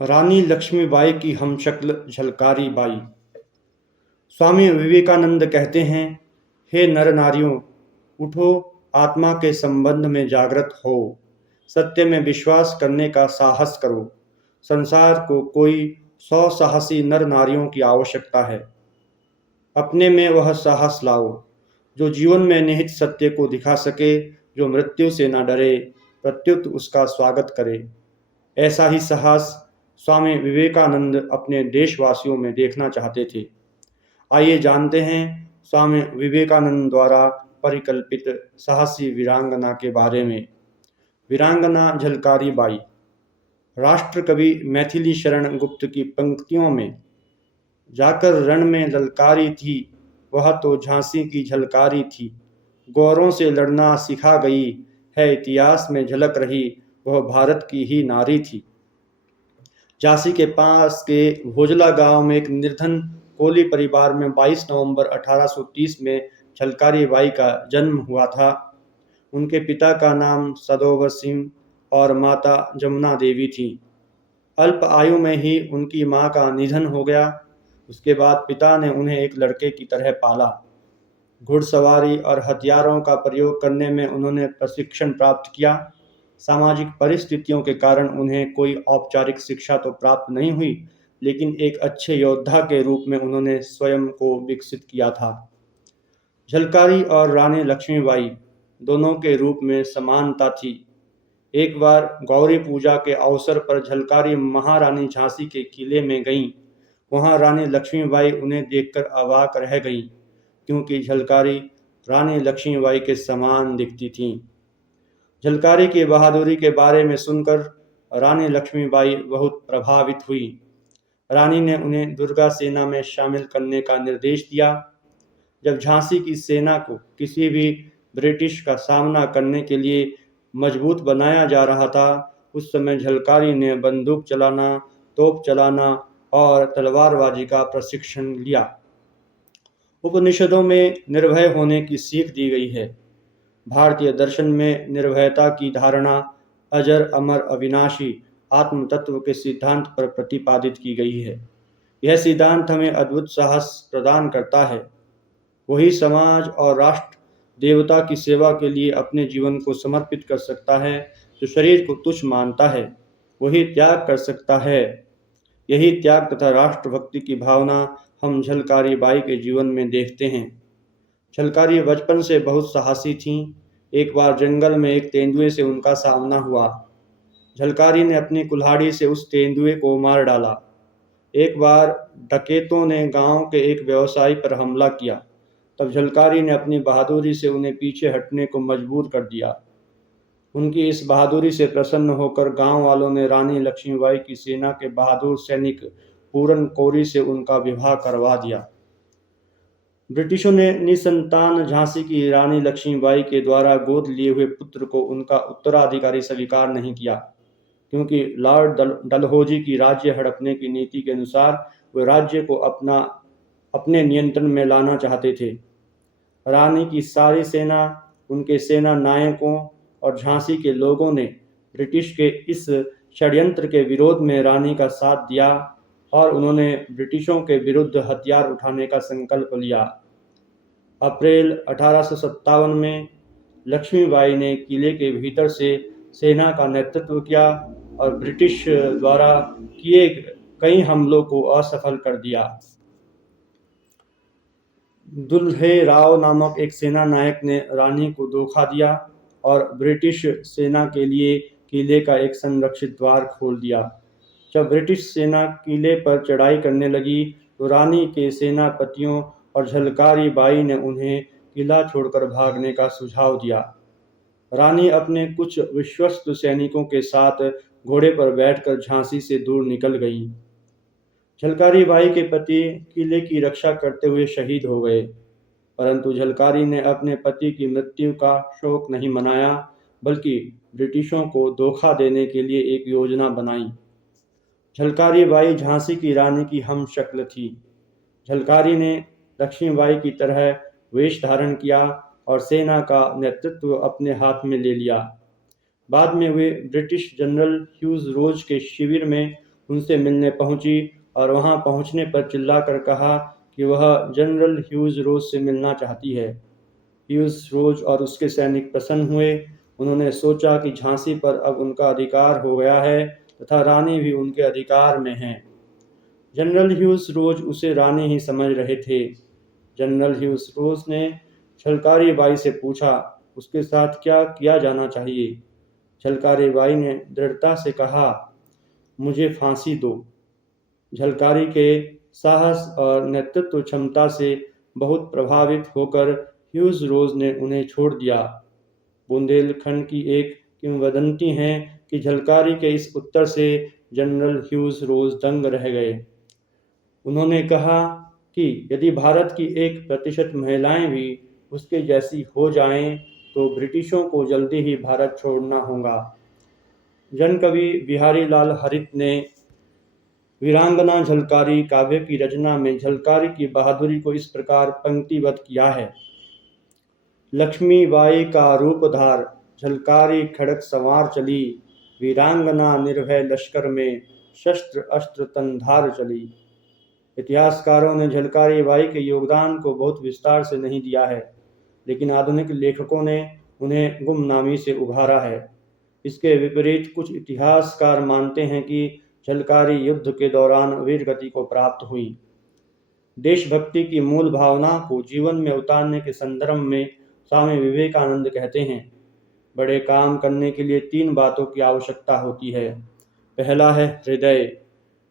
रानी लक्ष्मीबाई की हमशक्ल झलकारी बाई। स्वामी विवेकानंद कहते हैं, हे नर नारियों, उठो, आत्मा के संबंध में जागृत हो, सत्य में विश्वास करने का साहस करो। संसार को कोई 100 साहसी नर नारियों की आवश्यकता है। अपने में वह साहस लाओ जो जीवन में निहित सत्य को दिखा सके, जो मृत्यु से न डरे, प्रत्युत उसका स्वागत करे। ऐसा ही साहस स्वामी विवेकानंद अपने देशवासियों में देखना चाहते थे। आइए जानते हैं स्वामी विवेकानंद द्वारा परिकल्पित साहसी वीरांगना के बारे में। वीरांगना झलकारी बाई। राष्ट्र कवि मैथिली शरण गुप्त की पंक्तियों में जाकर रण में ललकारी थी, वह तो झांसी की झलकारी थी। गौरों से लड़ना सिखा गई है, इतिहास में झलक रही, वह भारत की ही नारी थी। झांसी के पास के भोजला गांव में एक निर्धन कोली परिवार में 22 नवंबर 1830 में झलकारी बाई का जन्म हुआ था। उनके पिता का नाम सदोवर सिंह और माता जमुना देवी थी। अल्प आयु में ही उनकी मां का निधन हो गया। उसके बाद पिता ने उन्हें एक लड़के की तरह पाला। घुड़सवारी और हथियारों का प्रयोग करने में उन्होंने प्रशिक्षण प्राप्त किया। सामाजिक परिस्थितियों के कारण उन्हें कोई औपचारिक शिक्षा तो प्राप्त नहीं हुई, लेकिन एक अच्छे योद्धा के रूप में उन्होंने स्वयं को विकसित किया था। झलकारी और रानी लक्ष्मीबाई दोनों के रूप में समानता थी। एक बार गौरी पूजा के अवसर पर झलकारी महारानी झांसी के किले में गईं। वहां रानी लक्ष्मीबाई उन्हें देखकर अवाक रह गईं, क्योंकि झलकारी रानी लक्ष्मीबाई के समान दिखती थीं। झलकारी की बहादुरी के बारे में सुनकर रानी लक्ष्मीबाई बहुत प्रभावित हुई। रानी ने उन्हें दुर्गा सेना में शामिल करने का निर्देश दिया। जब झांसी की सेना को किसी भी ब्रिटिश का सामना करने के लिए मजबूत बनाया जा रहा था, उस समय झलकारी ने बंदूक चलाना, तोप चलाना और तलवारबाजी का प्रशिक्षण लिया। उपनिषदों में निर्भय होने की सीख दी गई है। भारतीय दर्शन में निर्भयता की धारणा अजर अमर अविनाशी आत्म तत्व के सिद्धांत पर प्रतिपादित की गई है। यह सिद्धांत हमें अद्भुत साहस प्रदान करता है। वही समाज और राष्ट्र देवता की सेवा के लिए अपने जीवन को समर्पित कर सकता है। जो शरीर को तुच्छ मानता है, वही त्याग कर सकता है। यही त्याग तथा राष्ट्रभक्ति की भावना हम झलकारी बाई के जीवन में देखते हैं। झलकारी बचपन से बहुत साहसी थीं। एक बार जंगल में एक तेंदुए से उनका सामना हुआ। झलकारी ने अपनी कुल्हाड़ी से उस तेंदुए को मार डाला। एक बार डकैतों ने गांव के एक व्यवसायी पर हमला किया। तब झलकारी ने अपनी बहादुरी से उन्हें पीछे हटने को मजबूर कर दिया। उनकी इस बहादुरी से प्रसन्न होकर गांव वालों ने रानी लक्ष्मीबाई की सेना के बहादुर सैनिक पूरन कोरी से उनका विवाह करवा दिया। ब्रिटिशों ने निसंतान झांसी की रानी लक्ष्मीबाई के द्वारा गोद लिए हुए पुत्र को उनका उत्तराधिकारी स्वीकार नहीं किया, क्योंकि लॉर्ड डलहौजी की राज्य हड़पने की नीति के अनुसार वे राज्य को अपने नियंत्रण में लाना चाहते थे। रानी की सारी सेना, उनके सेना नायकों और झांसी के लोगों ने ब्रिटिश के इस षड्यंत्र के विरोध में रानी का साथ दिया और उन्होंने ब्रिटिशों के विरुद्ध हथियार उठाने का संकल्प लिया। अप्रैल 1857 में लक्ष्मीबाई ने किले के भीतर से सेना का नेतृत्व किया और ब्रिटिश द्वारा किए कई हमलों को असफल कर दिया। दुल्हे राव नामक एक सेना नायक ने रानी को धोखा दिया और ब्रिटिश सेना के लिए किले का एक संरक्षित द्वार खोल दिया। जब ब्रिटिश सेना किले पर चढ़ाई करने लगी तो रानी के सेनापतियों और झलकारी बाई ने उन्हें किला छोड़कर भागने का सुझाव दिया। रानी अपने कुछ विश्वस्त सैनिकों के साथ घोड़े पर बैठकर झांसी से दूर निकल गईं। झलकारी बाई के पति किले की रक्षा करते हुए शहीद हो गए, परंतु झलकारी ने अपने पति की मृत्यु का शोक नहीं मनाया, बल्कि ब्रिटिशों को धोखा देने के लिए एक योजना बनाई। झलकारी बाई झांसी की रानी की हमशक्ल थी। झलकारी ने लक्ष्मीबाई की तरह वेश धारण किया और सेना का नेतृत्व अपने हाथ में ले लिया। बाद में वे ब्रिटिश जनरल ह्यूज रोज के शिविर में उनसे मिलने पहुंची और वहां पहुंचने पर चिल्लाकर कहा कि वह जनरल ह्यूज रोज से मिलना चाहती है। ह्यूज रोज और उसके सैनिक प्रसन्न हुए। उन्होंने सोचा कि झांसी पर अब उनका अधिकार हो गया है तथा रानी भी उनके अधिकार में है। जनरल ह्यूज रोज उसे रानी ही समझ रहे थे। जनरल ह्यूज रोज ने झलकारी बाई से पूछा, उसके साथ क्या किया जाना चाहिए। झलकारी बाई ने दृढ़ता से कहा, मुझे फांसी दो। झलकारी के साहस और नेतृत्व क्षमता से बहुत प्रभावित होकर ह्यूज रोज ने उन्हें छोड़ दिया। बुंदेलखंड की एक किंवदंती है कि झलकारी के इस उत्तर से जनरल ह्यूज रोज दंग रह गए। उन्होंने कहा कि यदि भारत की 1% महिलाएं भी उसके जैसी हो जाएं तो ब्रिटिशों को जल्दी ही भारत छोड़ना होगा। जनकवि बिहारी लाल हरित ने वीरांगना झलकारी काव्य की रचना में झलकारी की बहादुरी को इस प्रकार पंक्तिबद्ध किया है। लक्ष्मीबाई का रूप धार झलकारी खड़ग सवार चली, वीरांगना निर्भय लश्कर में शस्त्र अस्त्र तनधार चली। इतिहासकारों ने झलकारी बाई के योगदान को बहुत विस्तार से नहीं दिया है, लेकिन आधुनिक लेखकों ने उन्हें गुमनामी से उभारा है। इसके विपरीत कुछ इतिहासकार मानते हैं कि झलकारी युद्ध के दौरान वीरगति को प्राप्त हुई। देशभक्ति की मूल भावना को जीवन में उतारने के संदर्भ में स्वामी विवेकानंद कहते हैं, बड़े काम करने के लिए 3 बातों की आवश्यकता होती है। पहला है हृदय,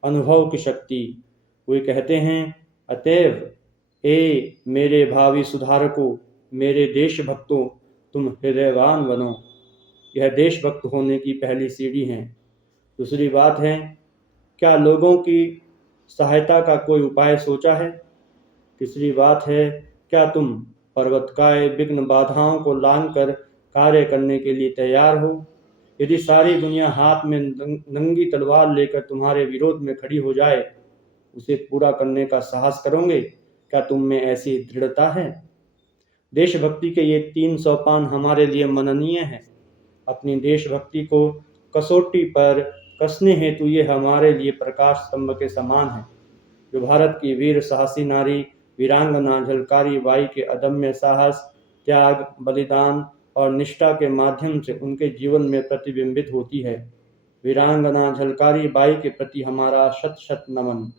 अनुभव की शक्ति। वे कहते हैं, अतएव ए मेरे भावी सुधारकों, मेरे देशभक्तों, तुम हृदयवान बनो। यह देशभक्त होने की पहली सीढ़ी है। दूसरी बात है, क्या लोगों की सहायता का कोई उपाय सोचा है। तीसरी बात है, क्या तुम पर्वतकाय विघ्न बाधाओं को लांघकर कार्य करने के लिए तैयार हो। यदि सारी दुनिया हाथ में नंगी तलवार लेकर तुम्हारे विरोध में खड़ी हो जाए, उसे पूरा करने का साहस करोगे। क्या तुम में ऐसी दृढ़ता है। देशभक्ति के ये 3 सोपान हमारे लिए मननीय हैं। अपनी देशभक्ति को कसौटी पर कसने हेतु ये हमारे लिए प्रकाश स्तंभ के समान है, जो भारत की वीर साहसी नारी वीरांगना झलकारी बाई के अदम्य साहस, त्याग, बलिदान और निष्ठा के माध्यम से उनके जीवन में प्रतिबिंबित होती है। वीरांगना झलकारी बाई के प्रति हमारा शत शत नमन।